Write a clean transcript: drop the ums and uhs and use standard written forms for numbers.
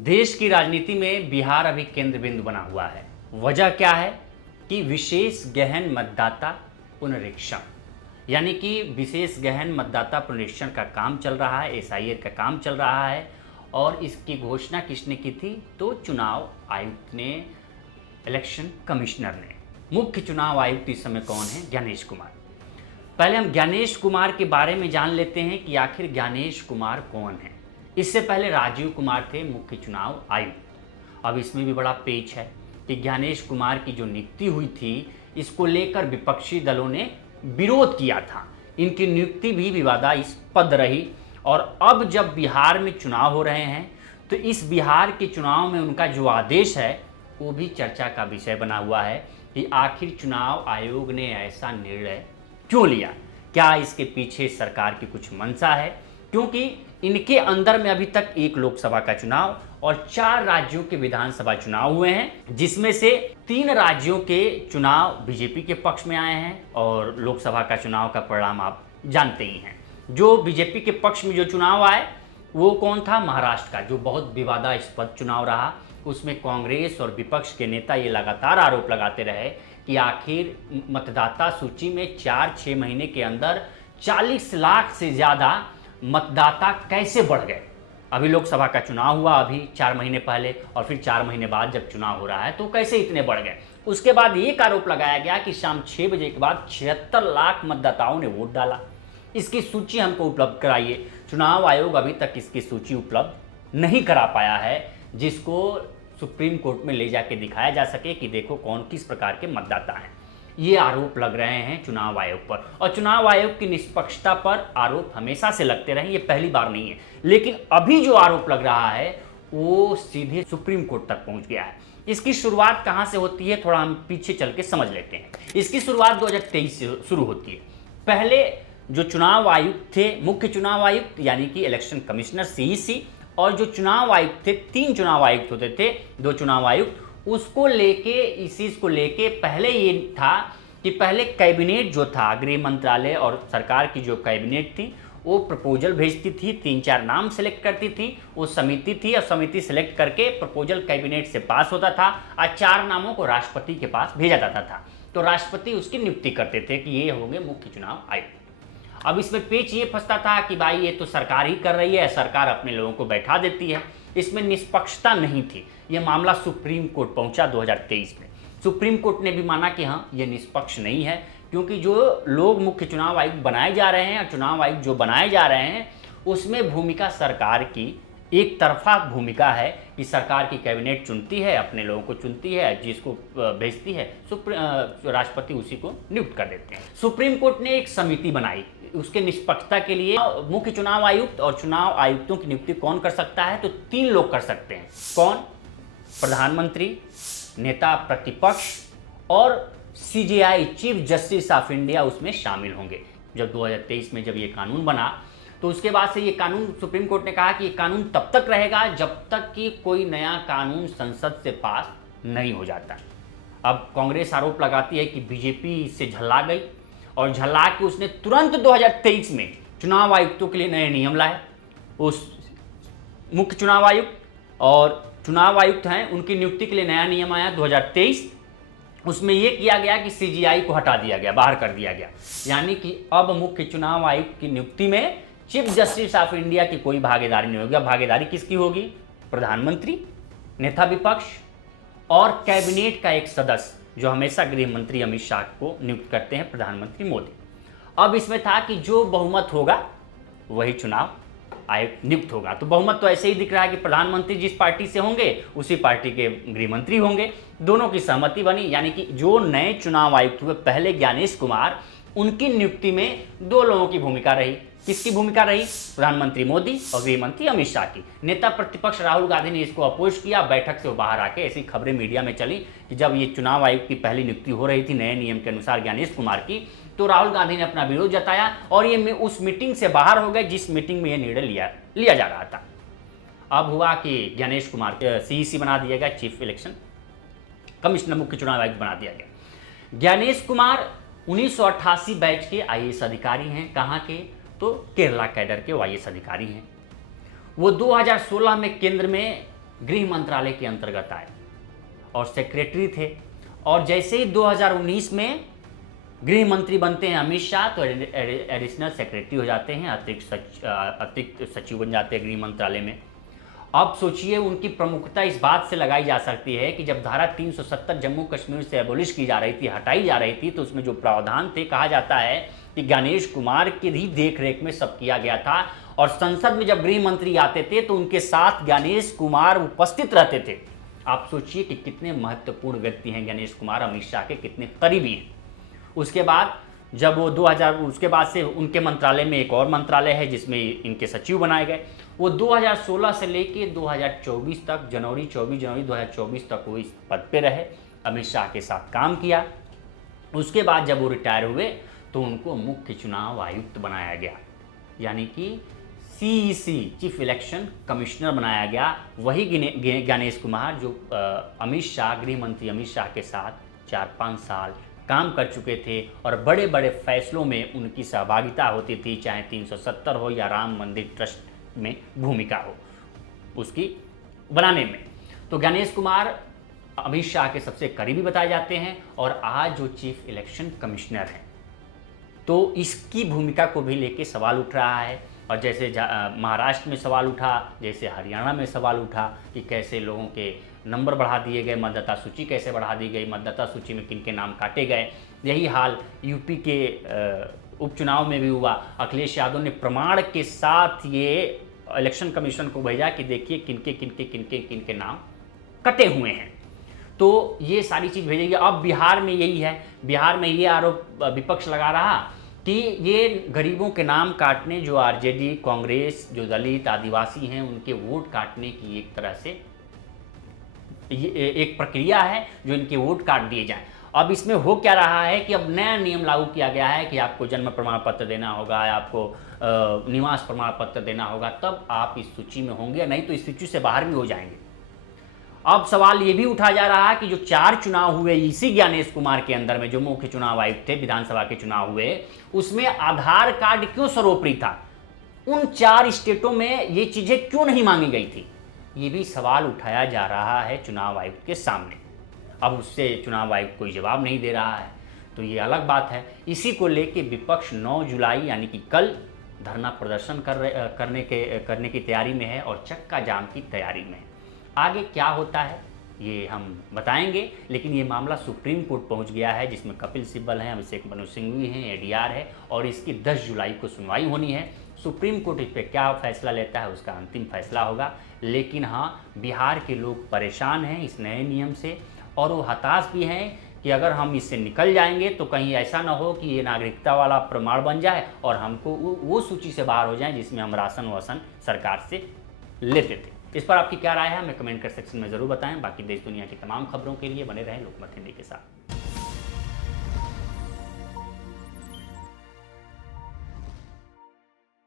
देश की राजनीति में बिहार अभी केंद्र बिंदु बना हुआ है। वजह क्या है कि विशेष गहन मतदाता पुनरीक्षण, यानी कि विशेष गहन मतदाता पुनरीक्षण का काम चल रहा है, एसआईआर का काम चल रहा है। और इसकी घोषणा किसने की थी? तो चुनाव आयुक्त ने, इलेक्शन कमिश्नर ने। मुख्य चुनाव आयुक्त इस समय कौन है? ज्ञानेश कुमार। पहले हम ज्ञानेश कुमार के बारे में जान लेते हैं कि आखिर ज्ञानेश कुमार कौन है। इससे पहले राजीव कुमार थे मुख्य चुनाव आयुक्त। अब इसमें भी बड़ा पेच है कि ज्ञानेश कुमार की जो नियुक्ति हुई थी, इसको लेकर विपक्षी दलों ने विरोध किया था। इनकी नियुक्ति भी विवादास्पद रही। और अब जब बिहार में चुनाव हो रहे हैं तो इस बिहार के चुनाव में उनका जो आदेश है वो भी चर्चा का विषय बना हुआ है कि आखिर चुनाव आयोग ने ऐसा निर्णय क्यों लिया। क्या इसके पीछे सरकार की कुछ मंशा है? क्योंकि इनके अंदर में अभी तक एक लोकसभा का चुनाव और 4 राज्यों के विधानसभा चुनाव हुए हैं, जिसमें से 3 राज्यों के चुनाव बीजेपी के पक्ष में आए हैं। और लोकसभा का चुनाव का परिणाम आप जानते ही हैं। जो बीजेपी के पक्ष में जो चुनाव आए वो कौन था? महाराष्ट्र का, जो बहुत विवादास्पद चुनाव रहा। उसमें कांग्रेस और विपक्ष के नेता ये लगातार आरोप लगाते रहे कि आखिर मतदाता सूची में 4-6 महीने के अंदर 40 लाख से ज़्यादा मतदाता कैसे बढ़ गए। अभी लोकसभा का चुनाव हुआ अभी 4 महीने पहले, और फिर 4 महीने बाद जब चुनाव हो रहा है तो कैसे इतने बढ़ गए। उसके बाद एक आरोप लगाया गया कि शाम 6 बजे के बाद 76 लाख मतदाताओं ने वोट डाला। इसकी सूची हमको उपलब्ध कराइए। चुनाव आयोग अभी तक इसकी सूची उपलब्ध नहीं करा पाया है, जिसको सुप्रीम कोर्ट में ले जाके दिखाया जा सके कि देखो कौन किस प्रकार के मतदाता हैं। ये आरोप लग रहे हैं चुनाव आयोग पर। और चुनाव आयोग की निष्पक्षता पर आरोप हमेशा से लगते रहे, ये पहली बार नहीं है। लेकिन अभी जो आरोप लग रहा है वो सीधे सुप्रीम कोर्ट तक पहुंच गया है। इसकी शुरुआत कहां से होती है, थोड़ा हम पीछे चल के समझ लेते हैं। इसकी शुरुआत 2023 से शुरू होती है। पहले जो चुनाव आयुक्त थे, मुख्य चुनाव आयुक्त यानी कि इलेक्शन कमिश्नर सीईसी, और जो चुनाव आयुक्त थे, 3 चुनाव आयुक्त होते थे, 2 चुनाव आयुक्त, उसको लेके, इस चीज़ को लेके पहले ये था कि पहले कैबिनेट जो था, गृह मंत्रालय और सरकार की जो कैबिनेट थी वो प्रपोजल भेजती थी, 3-4 नाम सेलेक्ट करती थी, वो समिति थी और समिति सेलेक्ट करके प्रपोजल कैबिनेट से पास होता था और 4 नामों को राष्ट्रपति के पास भेजा जाता था। तो राष्ट्रपति उसकी नियुक्ति करते थे कि ये होंगे मुख्य चुनाव आयुक्त। अब इसमें पेच ये फंसता था कि भाई ये तो सरकार ही कर रही है, सरकार अपने लोगों को बैठा देती है। इसमें निष्पक्षता नहीं थी। ये मामला सुप्रीम कोर्ट पहुंचा 2023 में। सुप्रीम कोर्ट ने भी माना कि हाँ ये निष्पक्ष नहीं है, क्योंकि जो लोग मुख्य चुनाव आयुक्त बनाए जा रहे हैं और चुनाव आयुक्त जो बनाए जा रहे हैं उसमें भूमिका सरकार की एक तरफा भूमिका है कि सरकार की कैबिनेट चुनती है, अपने लोगों को चुनती है, जिसको भेजती है राष्ट्रपति उसी को नियुक्त कर देते हैं। सुप्रीम कोर्ट ने एक समिति बनाई उसके निष्पक्षता के लिए। मुख्य चुनाव आयुक्त और चुनाव आयुक्तों की नियुक्ति कौन कर सकता है? तो 3 लोग कर सकते हैं। कौन? प्रधानमंत्री, नेता प्रतिपक्ष और CJI, chief justice of India उसमें शामिल होंगे। जब 2023 में जब ये कानून बना तो उसके बाद से ये कानून, सुप्रीम कोर्ट ने कहा कि ये कानून तब तक रहेगा जब तक कि कोई नया कानून संसद से पास नहीं हो जाता। अब कांग्रेस आरोप लगाती है कि बीजेपी इससे झल्ला गई और झल्ला के उसने तुरंत 2023 में चुनाव आयुक्तों के लिए नए नियम लाए। उस मुख्य चुनाव आयुक्त और चुनाव आयुक्त हैं उनकी नियुक्ति के लिए नया नियम आया 2023। उसमें यह किया गया कि सीजीआई को हटा दिया गया, बाहर कर दिया गया। यानी कि अब मुख्य चुनाव आयुक्त की नियुक्ति में चीफ जस्टिस ऑफ इंडिया की कोई भागीदारी नहीं होगी। भागीदारी किसकी होगी? प्रधानमंत्री, नेता विपक्ष और कैबिनेट का एक सदस्य जो हमेशा गृह मंत्री अमित शाह को नियुक्त करते हैं, प्रधानमंत्री मोदी। अब इसमें था कि जो बहुमत होगा वही चुनाव आयुक्त नियुक्त होगा। तो बहुमत तो ऐसे ही दिख रहा है कि प्रधानमंत्री जिस पार्टी से होंगे उसी पार्टी के गृह मंत्री होंगे। दोनों की सहमति बनी, यानी कि जो नए चुनाव आयुक्त हुए पहले ज्ञानेश कुमार, उनकी नियुक्ति में 2 लोगों की भूमिका रही। किसकी भूमिका रही? प्रधानमंत्री मोदी और गृह मंत्री अमित शाह की। नेता प्रतिपक्ष राहुल गांधी ने इसको अपोज किया। बैठक से वो बाहर आके ऐसी खबरें मीडिया में चली कि जब ये चुनाव आयुक्त की पहली नियुक्ति हो रही थी नए नियम के अनुसार ज्ञानेश कुमार की, तो राहुल गांधी ने अपना विरोध जताया और ये उस मीटिंग से बाहर हो गए जिस मीटिंग में ये निर्णय लिया जा रहा था। अब हुआ कि ज्ञानेश कुमार सीईसी बना दिया गया, चीफ इलेक्शन कमिश्नर, मुख्य चुनाव आयुक्त बना दिया गया। ज्ञानेश कुमार 1988 बैच के आईएएस अधिकारी हैं। कहाँ के? तो केरला कैडर के आईएएस अधिकारी हैं। वो 2016 में केंद्र में गृह मंत्रालय के अंतर्गत आए और सेक्रेटरी थे। और जैसे ही 2019 में गृह मंत्री बनते हैं अमित शाह, तो एडिशनल सेक्रेटरी हो जाते हैं, अतिरिक्त सचिव बन जाते हैं गृह मंत्रालय में। अब सोचिए उनकी प्रमुखता इस बात से लगाई जा सकती है कि जब धारा 370 जम्मू कश्मीर से एबोलिश की जा रही थी, हटाई जा रही थी, तो उसमें जो प्रावधान थे, कहा जाता है कि गणेश कुमार की ही देखरेख में सब किया गया था। और संसद में जब गृह मंत्री आते थे तो उनके साथ गणेश कुमार उपस्थित रहते थे। आप सोचिए कि कितने महत्वपूर्ण व्यक्ति हैं गणेश कुमार, अमित शाह के कितने करीबी हैं। उसके बाद जब वो 2000 उसके बाद से उनके मंत्रालय में एक और मंत्रालय है जिसमें इनके सचिव बनाए गए। वो 2016 से लेके 2024 तक, जनवरी 2024 तक वो इस पद पे रहे, अमित शाह के साथ काम किया। उसके बाद जब वो रिटायर हुए तो उनको मुख्य चुनाव आयुक्त बनाया गया, यानी कि CEC, चीफ इलेक्शन कमिश्नर बनाया गया। वही गणेश कुमार जो अमित शाह, गृह मंत्री अमित शाह के साथ 4-5 साल काम कर चुके थे और बड़े बड़े फैसलों में उनकी सहभागिता होती थी, चाहे 370 हो या राम मंदिर ट्रस्ट में भूमिका हो उसकी बनाने में। तो गणेश कुमार अमित शाह के सबसे करीबी बताए जाते हैं और आज जो चीफ इलेक्शन कमिश्नर हैं, तो इसकी भूमिका को भी लेके सवाल उठ रहा है। और जैसे महाराष्ट्र में सवाल उठा, जैसे हरियाणा में सवाल उठा कि कैसे लोगों के नंबर बढ़ा दिए गए, मतदाता सूची कैसे बढ़ा दी गई, मतदाता सूची में किन के नाम काटे गए। यही हाल यूपी के उपचुनाव में भी हुआ। अखिलेश यादव ने प्रमाण के साथ ये इलेक्शन कमीशन को भेजा कि देखिए किनके नाम कटे हुए हैं। तो ये सारी चीज़ भेजेगी। अब बिहार में यही है, बिहार में ये आरोप विपक्ष लगा रहा कि ये गरीबों के नाम काटने, जो आरजेडी, कांग्रेस, जो दलित आदिवासी हैं उनके वोट काटने की एक तरह से ये एक प्रक्रिया है जो इनके वोट काट दिए जाएं। अब इसमें हो क्या रहा है कि अब नया नियम लागू किया गया है कि आपको जन्म प्रमाण पत्र देना होगा, आपको निवास प्रमाण पत्र देना होगा, तब आप इस सूची में होंगे, नहीं तो इस सूची से बाहर भी हो जाएंगे। अब सवाल ये भी उठा जा रहा है कि जो 4 चुनाव हुए इसी गणेश कुमार के अंदर में, जो मुख्य चुनाव आयुक्त थे, विधानसभा के चुनाव हुए, उसमें आधार कार्ड क्यों सर्वोपरि था? उन 4 स्टेटों में ये चीजें क्यों नहीं मांगी गई थी? ये भी सवाल उठाया जा रहा है चुनाव आयुक्त के सामने। अब उससे चुनाव आयुक्त कोई जवाब नहीं दे रहा है, तो ये अलग बात है। इसी को लेके विपक्ष 9 जुलाई यानी कि कल धरना प्रदर्शन करने की तैयारी में है और चक्का जाम की तैयारी में है। आगे क्या होता है ये हम बताएंगे, लेकिन ये मामला सुप्रीम कोर्ट पहुंच गया है, जिसमें कपिल सिब्बल हैं, अभिषेक मनु सिंघवी हैं, ADR है और इसकी 10 जुलाई को सुनवाई होनी है। सुप्रीम कोर्ट इस पर क्या फैसला लेता है उसका अंतिम फैसला होगा। लेकिन हाँ, बिहार के लोग परेशान हैं इस नए नियम से और वो हताश भी हैं कि अगर हम इससे निकल जाएंगे तो कहीं ऐसा ना हो कि ये नागरिकता वाला प्रमाण बन जाए और हमको वो सूची से बाहर हो जाए जिसमें हम राशन वासन सरकार से लेते थे। इस पर आपकी क्या राय है हमें कमेंट कर सेक्शन में ज़रूर बताएं। बाकी देश दुनिया की तमाम खबरों के लिए बने रहें लोकमत हिंदी के साथ।